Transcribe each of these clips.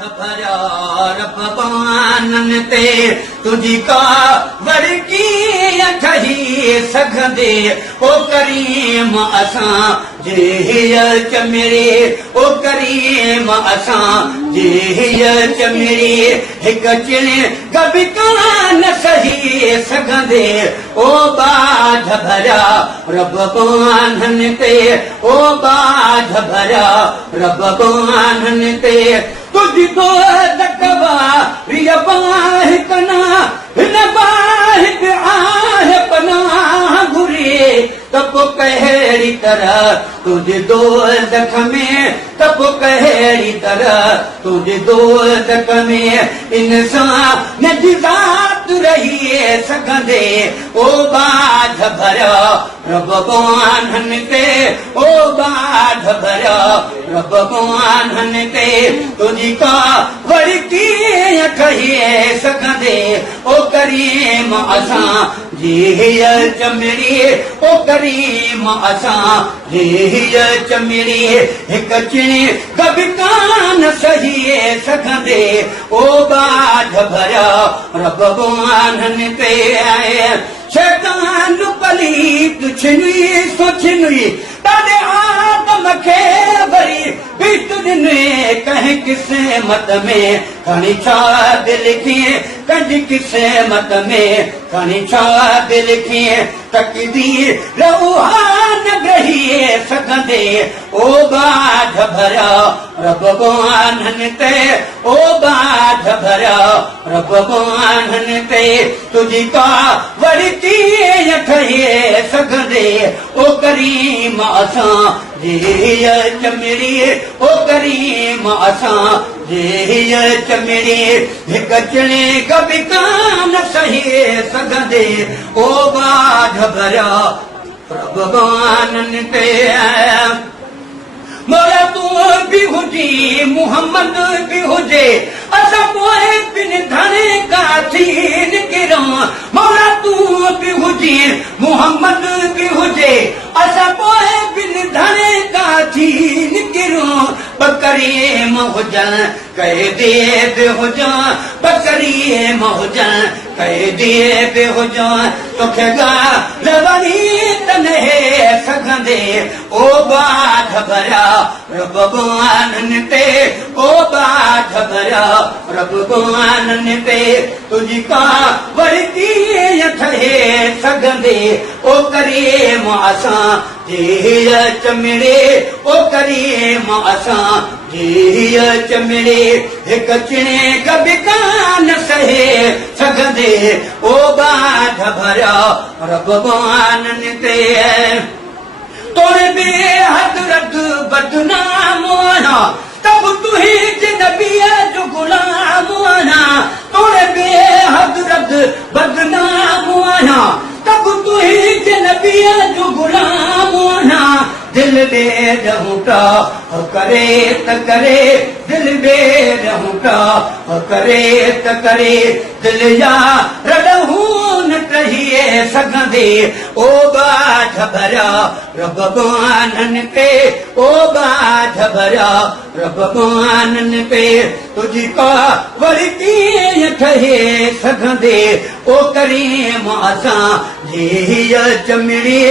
भरिया रब बानन ते तुझी का वड़की ठही सघंदे ओ करीम असां जे चमिरे ओ करीम असां जे चमिरे हिक चिण कभी कान सही सघंदे ओ बाझ भरिया रब बानन ते ओ बाझ भरिया रब बानन ते तुझी तो दकवा रिया बाह कना हिन बाह पे आहे पनाह घुरे तब कहिड़ी तरह तुझे दोज़ख में तब कहिड़ी तरह तुझे दोज़ख में इंसान नजात रही सघंदे ओ बाझ भरिया रब बानन ते ओ बाझ भरिया रब बानन ते तुझी का वड़की ठही सघंदे ओ करीम असां जी चमिड़ी ओ करीम असां जी चमिड़ी हिक चिण कभी कान सही सघंदे ओ बाझ भरिया रब बानन ते शैतान पलीत छिनुई सोचिनुई ताॾे आदम खे वरी बीत ॾिने कंहिं क़िस्मत में खणी छा दिल खे कंहिंजी क़िस्मत में खणी छा दिल खे तकदीर रूहान ग्रही सघंदे ओ बाझ भरिया रब बानन ते ओ बाझ भरिया रब बानन ते तुझी का वड़की ठही सघंदे ओ करीम असां जे चमिड़ी ओ करीम असां जे चमिड़ी हिक चिण कभी कान सही सघंदे ओ बाझ भरिया रब बानन ते मोरा तू भी हुजी मोहम्मद भी हुजे असां पोइ बिन धने का थी निकिरूं मोरा तू भी हुजी मोहम्मद भी हुजे असां पोइ बिन धने का थी निकिरूं बकरीम हुजन कैदे बि हुजां बकरीम हुजन कैदे बि हुजां तोखे ॻाल्हि त न सघंदे ओ बाझ भरिया रब बानन ते ओ बाझ भरिया रब बानन ते तुझी का वड़की ठही सघंदे ओ करीम असां जे चमिड़े ओ करीम असां जे चमिड़े हिक चिण कभी कान सही सघंदे ओ बाझ भरिया रब बानन ते तोरे बेहदरत बदनाम आना तब तू ही नबीअ जो गुलाम आना तोरे बेहदरत बदनाम आना तब तू ही नबीअ जो गुलाम आना दिल बे रहूटा करे त करे दिल बे रहूटा करे त करे दिल या रडहू न कही सघंदे ओ बाझ भरिया रब बानन ते ओ बाझ भरिया रब बानन ते तुझी का वड़की ठही सघंदे ओ करीम असां जे चमिड़ी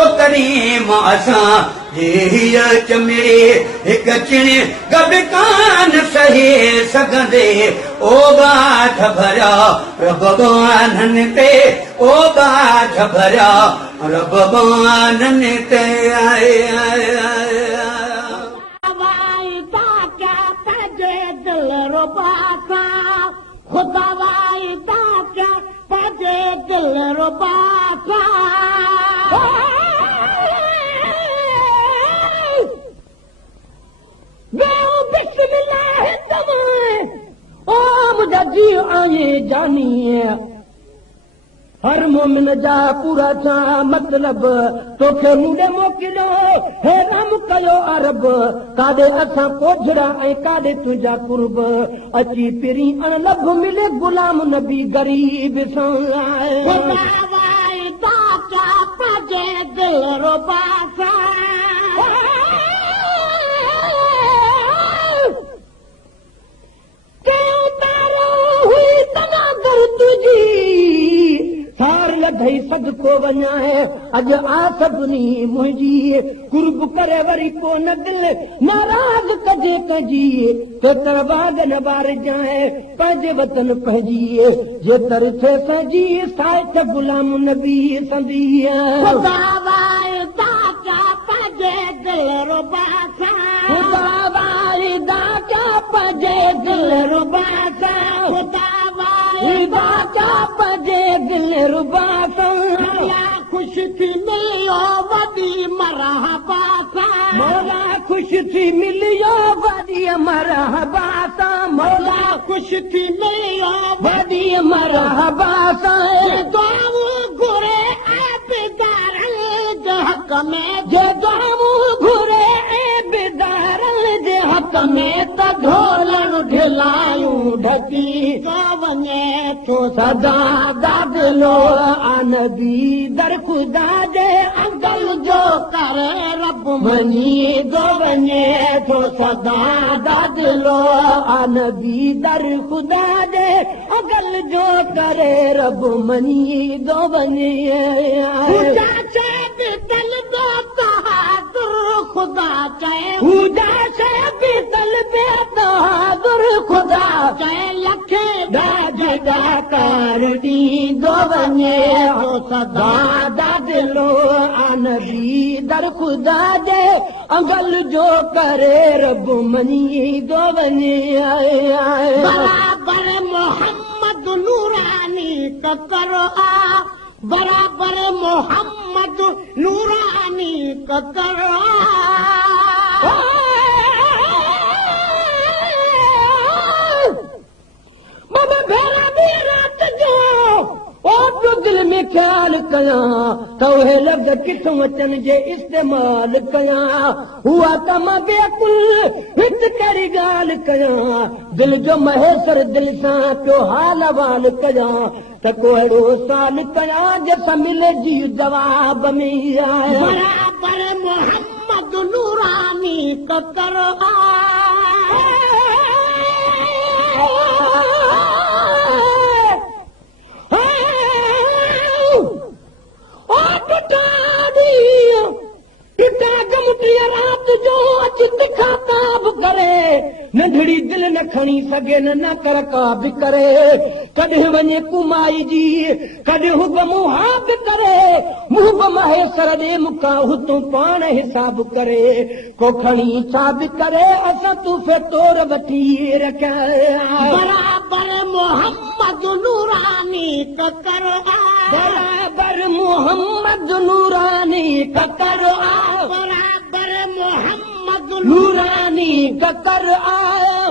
ओ करीम असां जे चमिड़ी हिक चिण कभी कान सही सघंदे ओ बाझ भरिया रब बानन ते ओ बाझ भरिया रब बानन ते खुदा वाइदा क्या पंहिंजे दिल रुबासा बिस्मिल्लाह तमाए ओ मुझा जी आए जानी हर मोमिन जा पूरा छा मतलब तोखे मूंडे मोकिलियो हे राम कयो अरब काॾे असां कोझड़ा ऐं काॾे तुंहिंजा कुर्ब अची पिरी अण लभ मिले गुलाम नबी गरीब सां दिल रुबासा धई सदको वञाए अॼु आ सभिनी मुंहिंजी कुर्ब करे वरी कोन दिल नाराज़ कजे कजी केतर बाग न बार जाए पंहिंजे वतन पंहिंजी जे तर थे सजी साइठ गुलाम नबी संदी खुदा वाइदा क्या पंहिंजे दिल रुबासा खुदा वाइदा क्या पंहिंजे दिल रुबासा खुदा वाइदा क्या पंहिंजे दिल रुबासा खुश थी मिलियो वॾी मरहबा सां मौला खुश थी मिलियो वॾी मरहबा सां मौला खुश थी मिलियो वॾी मरहबा सां दुआऊं घुरे ऐबदारनि जे हक़ में जे दुआऊं घुरे ऐबदारनि जे हक़ में त ढोलण ढिलायूं ढकी तो वञे थो सदा दादिलो आनबी दर खुदा जे अंगल जो करे रब मनी दो वञे थो सदा दादिलो आनबी दर खुदा जे अंगल जो करे रब मनी दो वञे खुदा चए तल दो बहादुर खुदा चए खुदा से भी तल बे बहादुर खुदा चए लखे दाद दाकार दी दो वञे हो सदा दादिलो आनबी दर खुदा जे अंगल जो करे रब मनी दो वञे बराबर मोहम्मद नूरानी करो आ बराबर मोहम्मद नूरानी करो बाबा भेरा भी रात जो और जो दिल में ख्याल कया तो है लग किथों वचन जे इस्तेमाल कया हुआ तम बेकुल हित करी गाल कया दिल जो महेश्वर दिल सां पियो हाल वाल कया त कोहड़ो साल कया जैसा मिले जी जवाब में आया बराबर मोहम्मद नूरानी करो आ रात जो अच तिखाताब करे नंढड़ी दिल न खणी सघे न कर का बि करे कॾहिं वञे कुमाई जी कॾहिं हुब मुहाब करे मुहब महेश्वर ॾे मूंखां हुतूं पाण हिसाब करे को खणी छा बि करे असां तूफ़े तोर वठी रखिया बराबर मोहम्मद नूरानी करो आ बराबर मोहम्मद नूरानी ककर आ बराबर मोहम्मद नूरानी ककर आ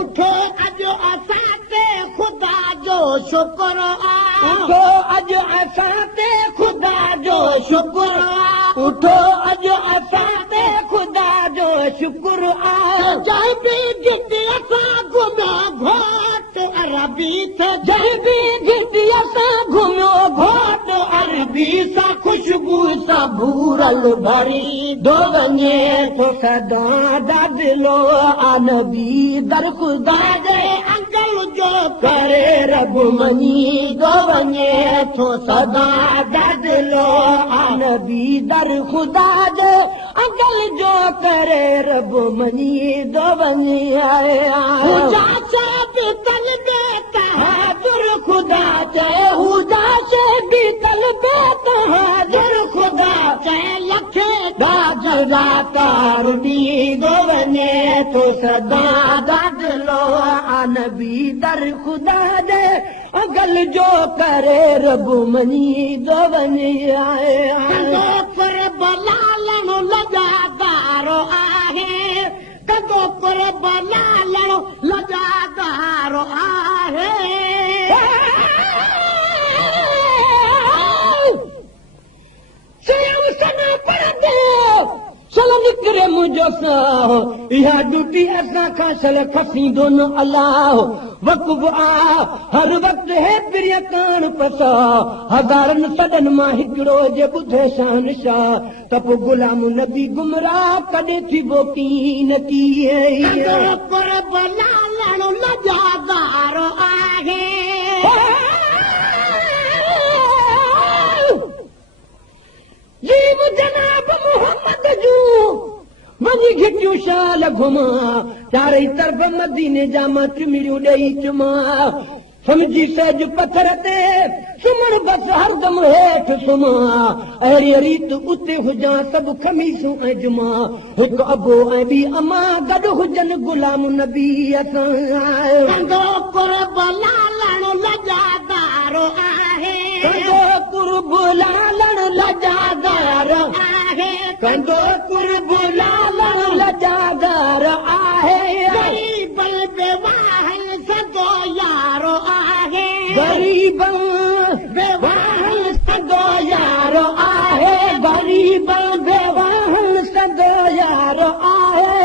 उठो अॼु असां ते ख़ुदा जो शुक्र आ उठो अॼु असां ते ख़ुदा जो शुक्र आ उठो अॼु असां ते ख़ुदा जो शुक्र आ जंहिं बि जिते असां घुमियो घोट अरबी थे जंहिं बि जिते असां घुमियो घोट अरबी सां ख़ुशबू सां भूरल भरी दो वञे थो सदा दादिलो आनबी दर ख़ुदा जे अंकल जो करे रब मनी दो वञे थो सदा दादिलो आनबी दर ख़ुदा जे अंकल जो करे रब मनी दो वञे हुजा से बि तल बे बहादुर खुदा चए हुजा से भी तल बे बहादुर खुदा चए लखे दादा तार दी दो वञे तो सदा दादलो आनबी दर खुदा दे अगल जो करे रब मनी दो वञे कदो पर बलालण लजादारो आहे कदो पर बलालण लजादारो आहे चलो निकिरे मुंहिंजो साह इहा ड्यूटी असां खां चल खसींदो न अलाह वक़्फ़ आ हर वक़्तु हे प्रिय कान पसा हज़ारनि सॾनि मां हिकिड़ो जे ॿुधे शान शाह त पोइ गुलाम नबी गुमराह कॾहिं थी बो कीन की पर बलालण लजादारो आहे घिटियूं शाल घुमा चारई तरफ़ मदीने जा मां चुमिरियूं ॾेई चुमा समझी सज पथर ते सुम्हण बस हरदम हेठि सुम्हा अहिड़ी रीत उते हुजां सभु खमीसूं ऐं जुमा हिकु अबो ऐं ॿी अमा गॾु हुजनि गुलाम नबी असां कंदो कुर्ब लालण लजादारो आहे कंदो कुर्ब लालण लजादार आहे कंदो कुर्ब लालण लजादार आहे गरीब बेवाहन सदो यारो आहे गरीब बेवाहन सदो यारो आहे गरीब बेवाहन सदो यारो आहे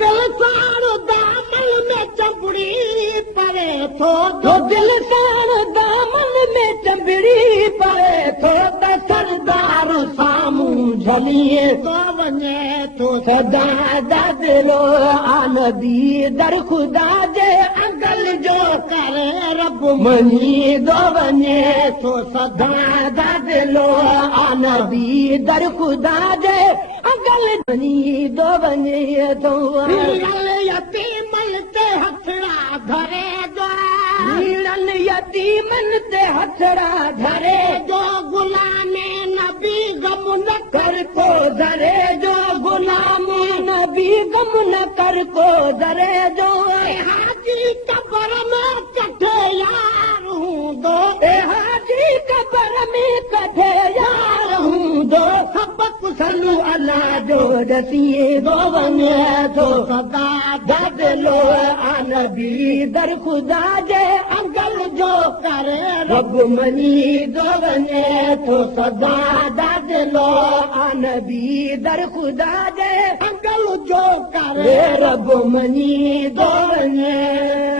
दिल साण दामन में चंबड़ी परे थो दिल साण दामन में चंबड़ी परे थो त सरदार साम्हूं झलीअ तो वञे थो सदा दादिलो आनदी दर ख़ुदा जे अगल जो करे रब मनी दो वञे थो सदा दादिलो आनदी दर ख़ुदा जे अगल मनी दो वञे थो नीरल यतीमन ते हथड़ा धरे जो नीरल यतीमन ते हथड़ा धरे जो गुलामे नबी गम न कर को धरे जो गुलाम नबी गम न कर को धरे जो हाजी कबर में कठे यार हूंदो हाजी कबर में कठे यार हूंदो सबक सलू अल्लाह जो दसीए दो वञे थो सदा दादिलो आनबी दर ख़ुदा जे अगल जो करे रब मनी दो वञे थो सदा दादिलो आनबी दर ख़ुदा जे अंगल जो करे रब मनी दो वञे